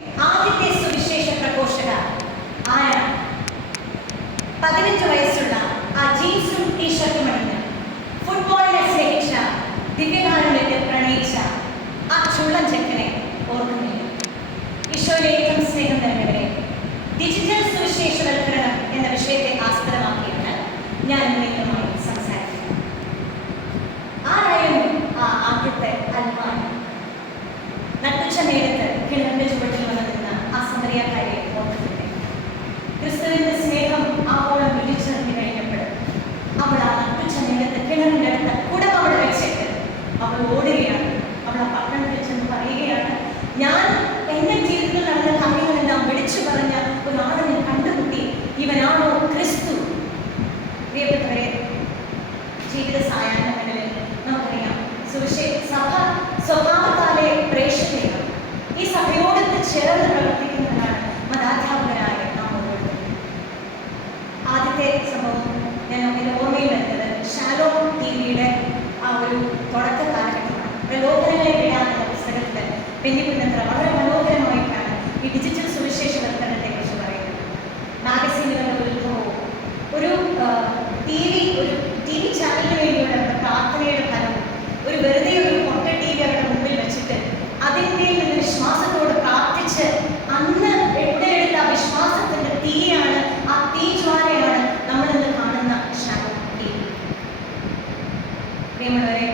ആദ്യത്തെ സുവിശേഷ പ്രഘോഷക ആരാണ്? 15 വയസ്സുള്ള ആ ജീൻസും ടീഷർട്ടും അണിഞ്ഞ് ഫുട്ബോളിനെ സ്നേഹിച്ച, ദിവ്യകാരുണ്യത്തെ പ്രണയിച്ച ആ ചുള്ളൻ ചെക്കനെ ഓർക്കുന്നില്ല. ഈശോയിലെ ഏറ്റവും സ്നേഹം നിറഞ്ഞവരെ, ഡിജിറ്റൽ സുവിശേഷവൽക്കരണം എന്ന വിഷയത്തെ ആസ്പദമാക്കിയാണ് ഞാൻ നിങ്ങളുമായി സംസാരിക്കുന്നത്. ആരായിരുന്നു ആ ആദ്യത്തെ അൽമാനി? നട്ടുച്ച നേരത്ത് കിണറിന്റെ ചുവട്ടിൽ വന്നു നിന്ന ആ സമറിയക്കാരെ ഓർക്കുന്നില്ലേ? ക്രിസ്തുവിന്റെ സ്നേഹം ആവോളം വിളിച്ചെറിഞ്ഞു കഴിഞ്ഞപ്പോൾ അവൾ ആ നട്ടുച്ച നേരത്ത് കിണറിന്റെ അടുത്ത് കുടം അവിടെ വെച്ചിട്ട് അവൾ ഓടുകയാണ്. അവൾ ആ പട്ടണത്തിൽ ചെന്ന് പറയുകയാണ്, ഞാൻ എന്റെ ജീവിതത്തിൽ നടന്ന കാര്യങ്ങളെല്ലാം വിളിച്ചു പറഞ്ഞ ഒരാളെ ഞാൻ കണ്ടുമുട്ടി, ഇവനാണോ ക്രിസ്തു? പ്രിയപ്പെട്ടവരെ, ജീവിത സായാഹ്നങ്ങളിൽ നമുക്കറിയാം സഭ സ്വഭാവത്താലെ പ്രേക്ഷിതയാണ്. ഈ സഭയോടൊത്ത് ചേർന്ന് പ്രവർത്തിക്കുന്നതാണ് മതാധ്യാപകരായ നാം ഓരോരുത്തരും. ആദ്യത്തെ സംഭവം ഞാൻ എൻ്റെ ഓർമ്മയിൽ വരുന്നത് ഷാലോം ടിവിയുടെ ആ ഒരു തുടക്ക കാലഘട്ടമാണ്. പ്രലോഭനങ്ങളെ വിടാൻ എന്ന പുസ്തകത്തിൽ പെന്നിപ്പിന്നത്ര വളരെ മനോഹരമായിട്ടാണ് ഈ ഡിജിറ്റൽ സുവിശേഷവൽക്കരണത്തെ കുറിച്ച് പറയുന്നത്. മാഗസീനുകളുടെ ഉത്ഭവവും ഒരു ടി വി ചാനലിന് വേണ്ടിയുള്ള പ്രാർത്ഥനയുടെ ഫലവും ഒരു വെറുതെ ഒരു പൊട്ട ടി വി അവരുടെ മുമ്പിൽ വെച്ചിട്ട് അതിൻ്റെ നിന്ന് വിശ്വാസത്തോട് പ്രാർത്ഥിച്ച് അന്ന് എവിടെയെടുത്ത ആ വിശ്വാസത്തിന്റെ തീയാണ്, ആ തീജ്വാലയാണ് നമ്മളിന്ന് കാണുന്ന ഷാലോം ടി വി. പ്രിയമുള്ളവരെ,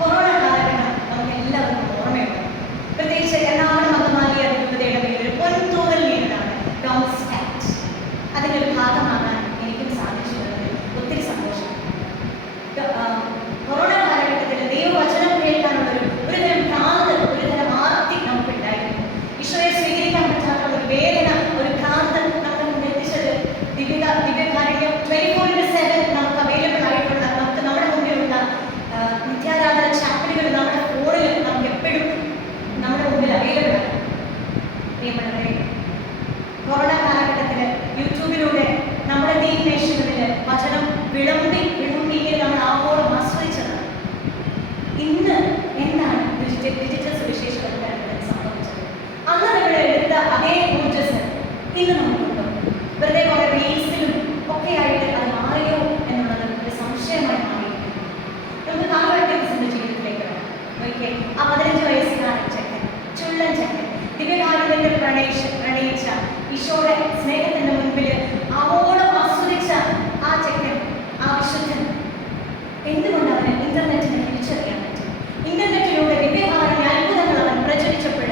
കൊറോണ കാലഘട്ടം നമുക്ക് എല്ലാവർക്കും ഓർമ്മയുണ്ട്. പ്രത്യേകിച്ച് എറണാകുളം അങ്കമാലി അതിരൂപതയുടെ പേരിൽ ഒരു പൊൻതൂവൽ വീടാണ് ഡോംസ് ആക്ട്. അതിനൊരു ഭാഗമാകാൻ എനിക്കും സാധിച്ചു എന്നതിൽ ഒത്തിരി സന്തോഷം. കൊറോണ കാലഘട്ടത്തിൽ ദൈവവചനം കേൾക്കാനുള്ള ഒരുതരം ഭ്രാന്ത്, ഒരുതരം ആർത്തി നമുക്കുണ്ടായിരുന്നു. ഈശോയെ സ്വീകരിക്കാൻ പറ്റാത്ത ഒരു വേദന, ഒരു ഭ്രാന്ത് നമ്മുടെ മുന്നിൽ എത്തിച്ചത് ദിവ്യകാരുണ്യം 24/7 നമുക്ക് അവൈലബിൾ ആയിട്ടുള്ള, നമുക്ക് നമ്മുടെ മുമ്പിലുള്ള നിത്യാരാധന ചാപ്പലുകൾ നമ്മുടെ ഫോണിൽ നമുക്ക് എപ്പോഴും നമ്മുടെ മുമ്പിൽ അവൈലബിൾ ആണ്. പ്രിയപ്പെട്ടവരെ, കൊറോണ കാലഘട്ടത്തിൽ യൂട്യൂബിലൂടെ നമ്മുടെ ദീനേഷകളിൽ വചനം വിളമ്പി നമ്മൾ ആവോളം ആശ്രയിച്ചതാണ്. ഇന്ന് എന്താണ് ഡിജിറ്റൽ സുവിശേഷവൽക്കരണത്തിൽ സംഭവിച്ചത്? അന്ന് നമ്മൾ എടുത്ത അതേ ഊർജ്ജസ് ഇന്ന് നമുക്കുണ്ടോ? വെറുതെ കുറെ റീൽസിലും ഒക്കെ ആയിട്ട് അത് മാറിയോ എന്നുള്ളത് ഒരു സംശയമായി മാറിയിരിക്കുന്നു. നമുക്ക് കാലഘട്ടത്തിന്റെ ജീവിതത്തിലേക്ക് വരാം. ഒരിക്കൽ ആ 15 വയസ്സുകാരൻ ചെക്കൻ, ചുള്ളൻ ചെക്കൻ, ദിവ്യകാരുണ്യത്തെ പ്രണയിച്ച ഈശോയുടെ സ്നേഹത്തിന്റെ മുൻപിൽ ആവോളം ആസ്വദിച്ച ആ ചെക്കൻ, ആ വിശുദ്ധൻ, എന്തുകൊണ്ട് അവന് ഇന്റർനെറ്റിനെ തിരിച്ചറിയാൻ പറ്റും? ഇന്റർനെറ്റിലൂടെ ദിവ്യകാരുണ്യ അത്ഭുതങ്ങൾ അവൻ പ്രചരിപ്പിച്ചപ്പോൾ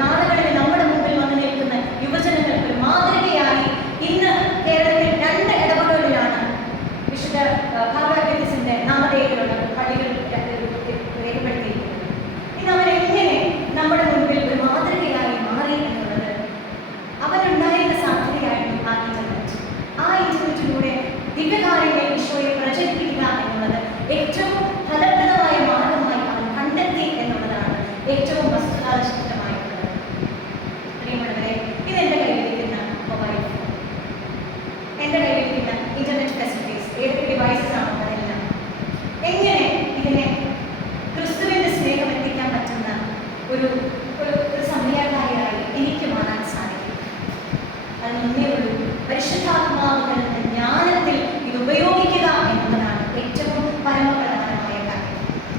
നാളുകളിൽ നമ്മുടെ മുമ്പിൽ വന്നു നിൽക്കുന്ന യുവജനങ്ങൾക്ക് ഒരു മാതൃകയായി ഇന്ന് കേരളത്തിൽ 2 ഇടവകളിലാണ് വിശുദ്ധ കാർവാക്യത്തിന്റെ നാമധേയത്തിലുള്ള പള്ളികൾ രേഖപ്പെടുത്തിയിരിക്കുന്നത്. ഇന്ന് അവൻ എങ്ങനെ നമ്മുടെ മുൻപിൽ ഒരു മാതൃകയായി മാറി എന്നുള്ളത് അവനുണ്ടായിരുന്ന സാധ്യതയായിരുന്നു ആ ഇന്റർനെറ്റ്. ആ ഇന്റർനെറ്റിലൂടെ ദിവ്യകാരുണ്യ ഈശോയെ പ്രചരിപ്പിക്കുക എന്നുള്ളത് ഏറ്റവും ഫലപ്രദമായ മാർഗമായി അവൻ കണ്ടെത്തി എന്നുള്ളതാണ് ഏറ്റവും വസ്തുതാനിഷ്ഠമായിട്ടുള്ളത്. പ്രിയമുള്ളവരെ, ഇതെന്റെ കയ്യിലിരിക്കുന്ന മൊബൈൽ ഫോൺ, എൻ്റെ കയ്യിലിരിക്കുന്ന ഇന്റർനെറ്റ് ഫെസിലിറ്റീസ്, ഏതൊക്കെ ഡിവൈസസ് ആണോ അതെല്ലാം, എങ്ങനെ ഇതിനെ ക്രിസ്തുവിന്റെ സ്നേഹം എത്തിക്കാൻ പറ്റുന്ന ഒരു സമയക്കാരിയായി എനിക്ക് മാറാൻ സാധിക്കും? അതിനൊന്നേ ഉള്ളൂ, പരിശുദ്ധാത്മാവ് നൽകുന്ന ജ്ഞാനത്തിൽ ഇത് ഉപയോഗിക്കുക എന്നുള്ളതാണ് ഏറ്റവും പരമപ്രധാനമായ കാര്യം.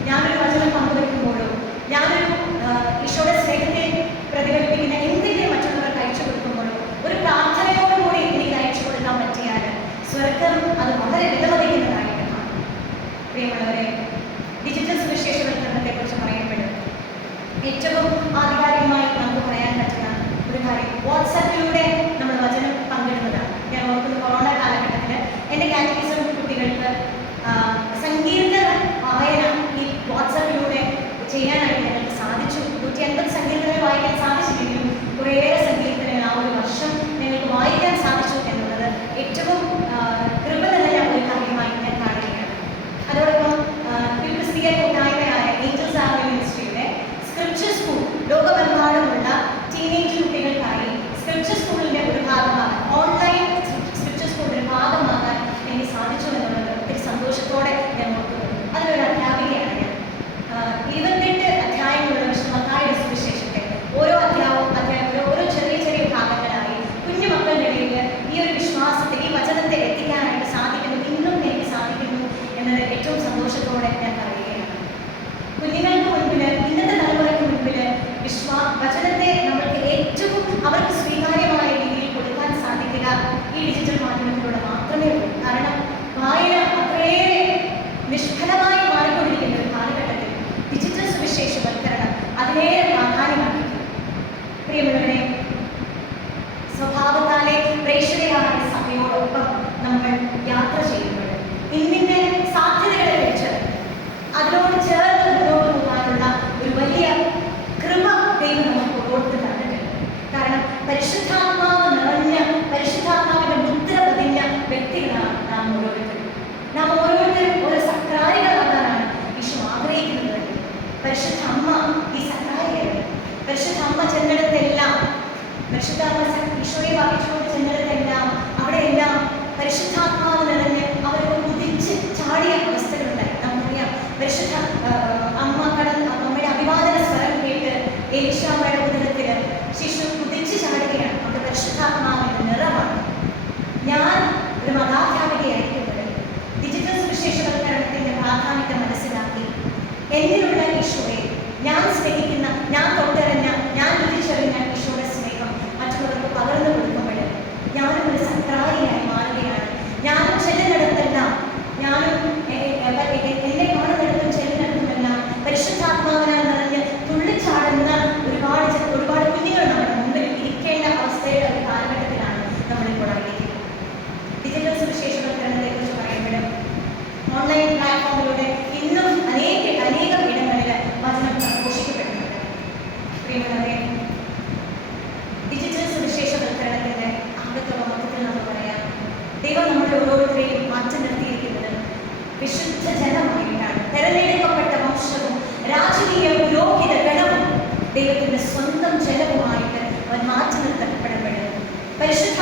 ഞാനൊരു വചനം പങ്കുവെക്കുമ്പോഴോ, ഞാനൊരു ഈശോയുടെ സ്നേഹത്തെ പ്രതിഫലിപ്പിക്കുന്ന എന്തെങ്കിലും മറ്റുള്ളവർക്ക് അയച്ചു കൊടുക്കുമ്പോഴോ, ഒരു പ്രാർത്ഥനയോടുകൂടി എനിക്ക് അയച്ചു കൊടുക്കാൻ പറ്റിയാൽ സ്വർഗം അത് വളരെ വിലമതിക്കുന്നതായിട്ട് കാണും. പ്രിയമുള്ളവരെ, ഡിജിറ്റൽ സുവിശേഷവൽക്കരണത്തെ കുറിച്ച് പറയുമ്പോഴും ഏറ്റവും ആധികാരികമായി നമുക്ക് പറയാൻ പറ്റുന്ന ഒരു കാര്യം വാട്സാപ്പിലൂടെ നമ്മൾ വചനം പങ്കിടുന്നതാണ്. ഞാൻ ഓർക്കുന്ന കൊറോണ കാലഘട്ടത്തിൽ എൻ്റെ കാറ്റഗിസം കുട്ടികൾക്ക് സങ്കീർത്തന വായന ഈ വാട്സാപ്പിലൂടെ ചെയ്യാനായിട്ട് ഞങ്ങൾക്ക് സാധിച്ചു. 150 സങ്കീർത്തനങ്ങൾ വായിക്കാൻ സാധിച്ചില്ലെങ്കിലും കുറേയേറെ സങ്കീർത്തനങ്ങൾ ആ ഒരു വർഷം ഞങ്ങൾക്ക് വായിക്കാൻ സാധിച്ചു എന്നുള്ളത് ഏറ്റവും കൃപ നിറഞ്ഞ ഒരു കാര്യമായി ഞാൻ കാണുകയാണ്. അതോടൊപ്പം ക്രിസ്തീയ കൂട്ടായ്മയായ ഏഞ്ചൽസ് ആർമി മിനിസ്ട്രിയുടെ സ്ക്രിപ്ചർ സ്കൂൾ ലോകമെമ്പാടുമുള്ള ടീനേജ് കുട്ടികൾക്കായി സ്ക്രിപ്ചർ സ്കൂളിൻ്റെ ഒരു ഭാഗമാകാൻ, ഓൺലൈൻ സ്ക്രിപ്ചർ സ്കൂളിൻ്റെ ഭാഗമാകാൻ എനിക്ക് സാധിച്ചു എന്നുള്ളത് ഒത്തിരി സന്തോഷത്തോടെ ഞാൻ ഓർക്കുന്നു. അതിലൊരു അധ്യാപികയാണ് ഞാൻ. 28 അധ്യായങ്ങളുള്ള വിശുദ്ധ മത്തായി പരിശുദ്ധ അമ്മ ഈ സഹായിയാണ്. പരിശുദ്ധ അമ്മ ചെന്നിടത്തെല്ലാം, പരിശുദ്ധ അമ്മ ഈശോയെ വഹിച്ചുകൊണ്ട് ചെന്നിടത്തെല്ലാം അവിടെയെല്ലാം പരിശുദ്ധാത്മാവ് നിറഞ്ഞ് അവരൊക്കെ കുതിച്ച് ചാടിയ അവസ്ഥകളുണ്ടായി. നമുക്കറിയാം പരിശുദ്ധ അമ്മയുടെ അഭിവാദന സ്വരം കേട്ട് എലീശാമ്മയുടെ ഉദരത്തിൽ ശിശു കുതിച്ച് ചാടുകയാണ്. അവിടെ പരിശുദ്ധാത്മാവിന്റെ നിറമാണ്. ഞാൻ ഒരു മതാധ്യാപികയായിരിക്കുമ്പോൾ ഡിജിറ്റൽ സുവിശേഷവൽക്കരണത്തിന്റെ പ്രാധാന്യത്തെ മനസ്സിലാക്കി എന്നിലുള്ള ഈശോയെ, ഞാൻ സ്നേഹിക്കുന്ന, ഞാൻ തൊട്ടറിഞ്ഞ, ഞാൻ തിരിച്ചറിഞ്ഞ ഈശോയുടെ സ്നേഹം മറ്റുള്ളവർക്ക് പകർന്നു കൊടുക്കുമ്പോൾ ഞാനും ഒരു സത്രായിയായി മാറുകയാണ്. ഞാനും ചെല്ലുന്നിടത്തെല്ലാം, ഞാനും എന്നെ കാണുന്നിടത്തും ചെല്ലുന്നിടത്തുമെല്ലാം പരിശുദ്ധാത്മാവിനാൽ നിറഞ്ഞ് തുള്ളിച്ചാടുന്ന ഒരുപാട് കുഞ്ഞുങ്ങൾ നമ്മുടെ മുമ്പിൽ ഇരിക്കേണ്ട അവസ്ഥയുടെ ഒരു കാലഘട്ടത്തിലാണ് നമ്മളിപ്പോൾ ആയിരിക്കുന്നത്. ഡിജിറ്റൽ സുവിശേഷവൽക്കരണത്തെ കുറിച്ച് പറയുമ്പോഴും ഓൺലൈൻ പ്ലാറ്റ്ഫോമിലൂടെ ഇന്നും അനേകം ഇടങ്ങളിൽ വചനം പ്രഘോഷിക്കപ്പെടുന്നുണ്ട്. പ്രിയമുള്ളവരെ, ഡിജിറ്റൽ സുവിശേഷവൽക്കരണത്തിന്റെ ആകത്തുക മൊത്തത്തിൽ നമുക്ക് പറയാം, ദൈവം നമ്മുടെ ഓരോരുത്തരെയും മാറ്റി നിർത്തിയിരിക്കുന്നത് വിശുദ്ധ ജനമായിട്ടാണ്. തെരഞ്ഞെടുക്കപ്പെട്ട വംശവും രാജകീയ പുരോഹിത ഗണവും ദൈവത്തിന്റെ സ്വന്തം ജനവുമായിട്ട് അവൻ മാറ്റി നിർത്തപ്പെടുന്നത്. പരിശുദ്ധ